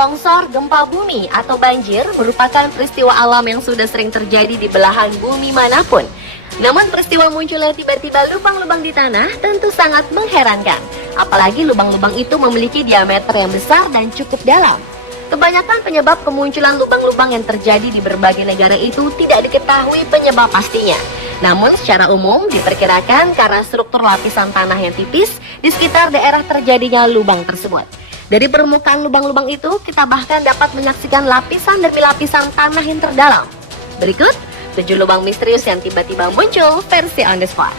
longsor, gempa bumi, atau banjir merupakan peristiwa alam yang sudah sering terjadi di belahan bumi manapun. Namun peristiwa munculnya tiba-tiba lubang-lubang di tanah tentu sangat mengherankan. Apalagi lubang-lubang itu memiliki diameter yang besar dan cukup dalam. Kebanyakan penyebab kemunculan lubang-lubang yang terjadi di berbagai negara itu tidak diketahui penyebab pastinya. Namun secara umum diperkirakan karena struktur lapisan tanah yang tipis di sekitar daerah terjadinya lubang tersebut. Dari permukaan lubang-lubang itu, kita bahkan dapat menyaksikan lapisan demi lapisan tanah yang terdalam. Berikut 7 lubang misterius yang tiba-tiba muncul versi on the spot.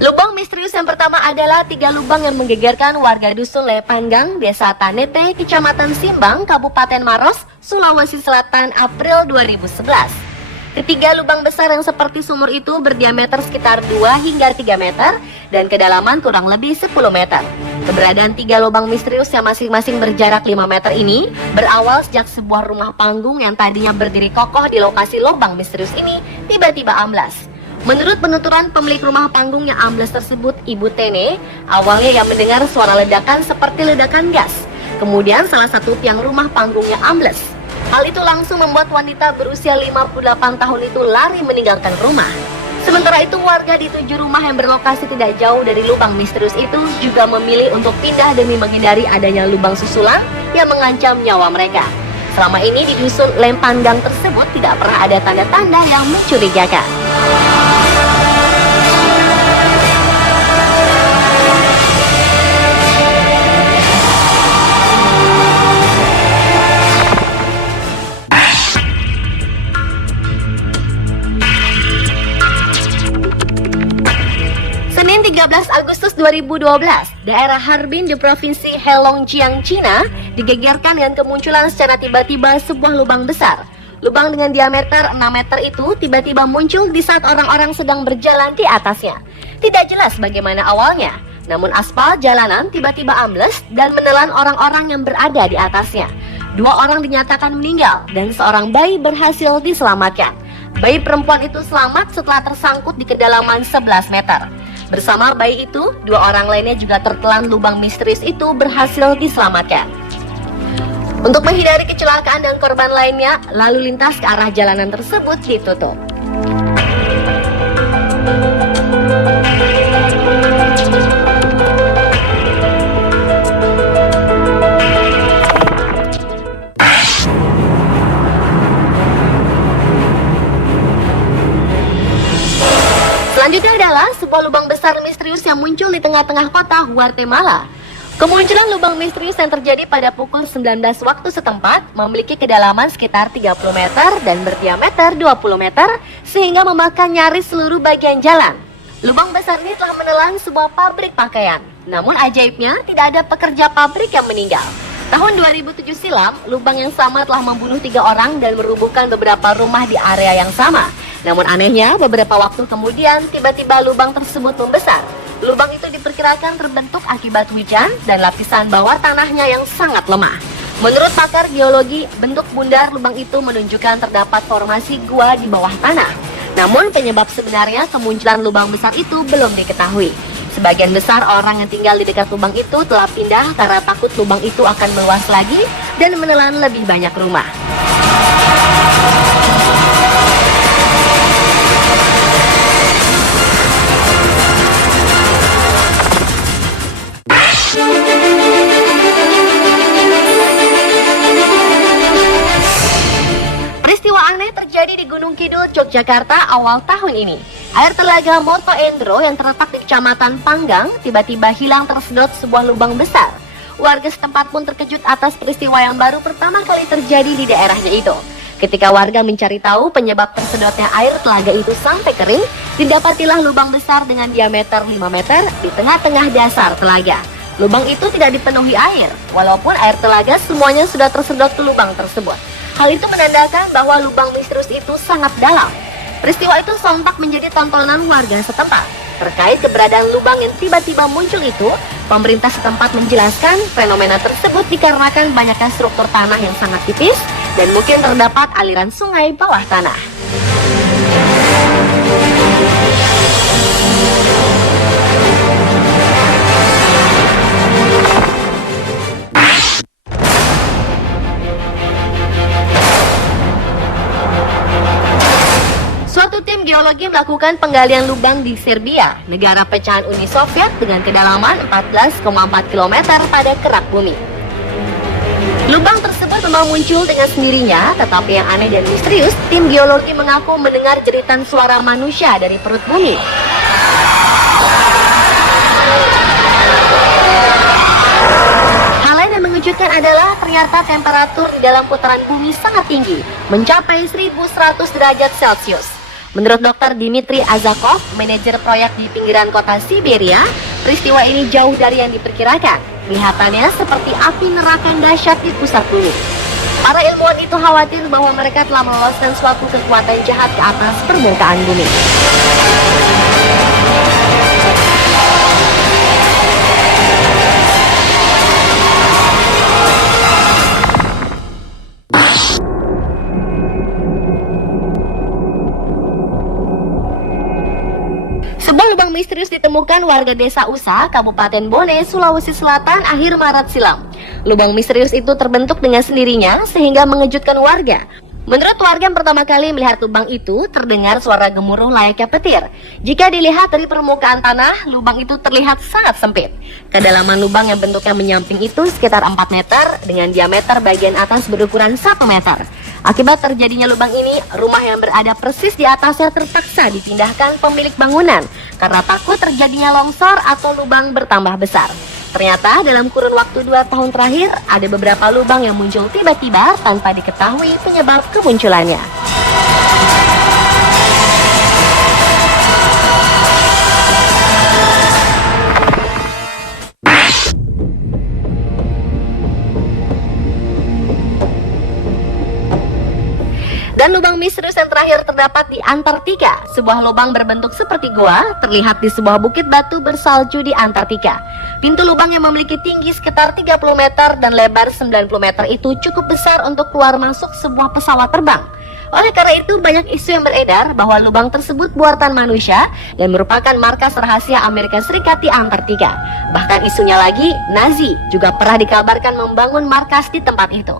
Lubang misterius yang pertama adalah 3 lubang yang menggegerkan warga dusun Lepanggang, Desa Tanete, Kecamatan Simbang, Kabupaten Maros, Sulawesi Selatan, April 2011. Ketiga lubang besar yang seperti sumur itu berdiameter sekitar 2 hingga 3 meter dan kedalaman kurang lebih 10 meter. Keberadaan 3 lubang misterius yang masing-masing berjarak 5 meter ini berawal sejak sebuah rumah panggung yang tadinya berdiri kokoh di lokasi lubang misterius ini tiba-tiba amblas. Menurut penuturan pemilik rumah panggung yang ambles tersebut, Ibu Tene, awalnya ia mendengar suara ledakan seperti ledakan gas. Kemudian salah satu tiang rumah panggungnya ambles. Hal itu langsung membuat wanita berusia 58 tahun itu lari meninggalkan rumah. Sementara itu warga di 7 rumah yang berlokasi tidak jauh dari lubang misterius itu juga memilih untuk pindah demi menghindari adanya lubang susulan yang mengancam nyawa mereka. Selama ini di dusun Lepanggang tersebut tidak pernah ada tanda-tanda yang mencurigakan. Senin 13 Agustus 2012, daerah Harbin di Provinsi Heilongjiang, Cina, digegerkan dengan kemunculan secara tiba-tiba sebuah lubang besar. Lubang dengan diameter 6 meter itu tiba-tiba muncul di saat orang-orang sedang berjalan di atasnya. Tidak jelas bagaimana awalnya, namun aspal jalanan tiba-tiba ambles dan menelan orang-orang yang berada di atasnya. 2 orang dinyatakan meninggal dan seorang bayi berhasil diselamatkan. Bayi perempuan itu selamat setelah tersangkut di kedalaman 11 meter. Bersama bayi itu, 2 orang lainnya juga tertelan lubang misterius itu berhasil diselamatkan. Untuk menghindari kecelakaan dan korban lainnya, lalu lintas ke arah jalanan tersebut ditutup. Selanjutnya adalah sebuah lubang besar misterius yang muncul di tengah-tengah kota Guatemala. Kemunculan lubang misterius yang terjadi pada pukul 19 waktu setempat memiliki kedalaman sekitar 30 meter dan berdiameter 20 meter sehingga memakan nyaris seluruh bagian jalan. Lubang besar ini telah menelan sebuah pabrik pakaian. Namun ajaibnya tidak ada pekerja pabrik yang meninggal. Tahun 2007 silam, lubang yang sama telah membunuh 3 orang dan merubuhkan beberapa rumah di area yang sama. Namun anehnya, beberapa waktu kemudian tiba-tiba lubang tersebut membesar. Lubang itu diperkirakan terbentuk akibat hujan dan lapisan bawah tanahnya yang sangat lemah. Menurut pakar geologi, bentuk bundar lubang itu menunjukkan terdapat formasi gua di bawah tanah. Namun penyebab sebenarnya kemunculan lubang besar itu belum diketahui. Sebagian besar orang yang tinggal di dekat lubang itu telah pindah karena takut lubang itu akan meluas lagi dan menelan lebih banyak rumah. Peristiwa aneh terjadi di Gunung Kidul, Yogyakarta awal tahun ini. Air telaga Moto Endro yang terletak di Kecamatan Panggang tiba-tiba hilang tersedot sebuah lubang besar. Warga setempat pun terkejut atas peristiwa yang baru pertama kali terjadi di daerahnya itu. Ketika warga mencari tahu penyebab tersedotnya air telaga itu sampai kering, didapatilah lubang besar dengan diameter 5 meter di tengah-tengah dasar telaga. Lubang itu tidak dipenuhi air, walaupun air telaga semuanya sudah tersedot ke lubang tersebut. Hal itu menandakan bahwa lubang misterius itu sangat dalam. Peristiwa itu sontak menjadi tontonan warga setempat. Terkait keberadaan lubang yang tiba-tiba muncul itu, pemerintah setempat menjelaskan fenomena tersebut dikarenakan banyaknya struktur tanah yang sangat tipis dan mungkin terdapat aliran sungai bawah tanah. Suatu tim geologi melakukan penggalian lubang di Serbia, negara pecahan Uni Soviet dengan kedalaman 14,4 km pada kerak bumi. Lubang tersebut memang muncul dengan sendirinya, tetapi yang aneh dan misterius, tim geologi mengaku mendengar jeritan suara manusia dari perut bumi. Hal lain yang mengejutkan adalah ternyata temperatur di dalam putaran bumi sangat tinggi, mencapai 1100 derajat Celcius. Menurut Dr. Dmitry Azakov, manajer proyek di pinggiran kota Siberia, peristiwa ini jauh dari yang diperkirakan. Kelihatannya seperti api neraka yang dahsyat di pusat bumi. Para ilmuwan itu khawatir bahwa mereka telah meloloskan suatu kekuatan jahat ke atas permukaan bumi. Sebuah lubang misterius ditemukan warga desa Usa, Kabupaten Bone, Sulawesi Selatan akhir Maret silam. Lubang misterius itu terbentuk dengan sendirinya sehingga mengejutkan warga. Menurut warga yang pertama kali melihat lubang itu, terdengar suara gemuruh layaknya petir. Jika dilihat dari permukaan tanah, lubang itu terlihat sangat sempit. Kedalaman lubang yang bentuknya menyamping itu sekitar 4 meter dengan diameter bagian atas berukuran 1 meter. Akibat terjadinya lubang ini, rumah yang berada persis di atasnya terpaksa dipindahkan pemilik bangunan karena takut terjadinya longsor atau lubang bertambah besar. Ternyata dalam kurun waktu 2 tahun terakhir, ada beberapa lubang yang muncul tiba-tiba tanpa diketahui penyebab kemunculannya. Dan lubang misterius yang terakhir terdapat di Antartika. Sebuah lubang berbentuk seperti goa terlihat di sebuah bukit batu bersalju di Antartika. Pintu lubang yang memiliki tinggi sekitar 30 meter dan lebar 90 meter itu cukup besar untuk keluar masuk sebuah pesawat terbang. Oleh karena itu, banyak isu yang beredar bahwa lubang tersebut buatan manusia dan merupakan markas rahasia Amerika Serikat di Antartika. Bahkan isunya lagi, Nazi juga pernah dikabarkan membangun markas di tempat itu.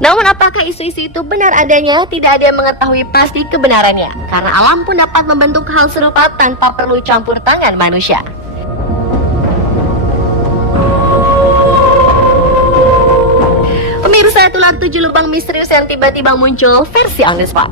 Namun apakah isu-isu itu benar adanya? Tidak ada yang mengetahui pasti kebenarannya, karena alam pun dapat membentuk hal serupa tanpa perlu campur tangan manusia. Pemirsa, itulah 7 lubang misterius yang tiba-tiba muncul versi on the spot.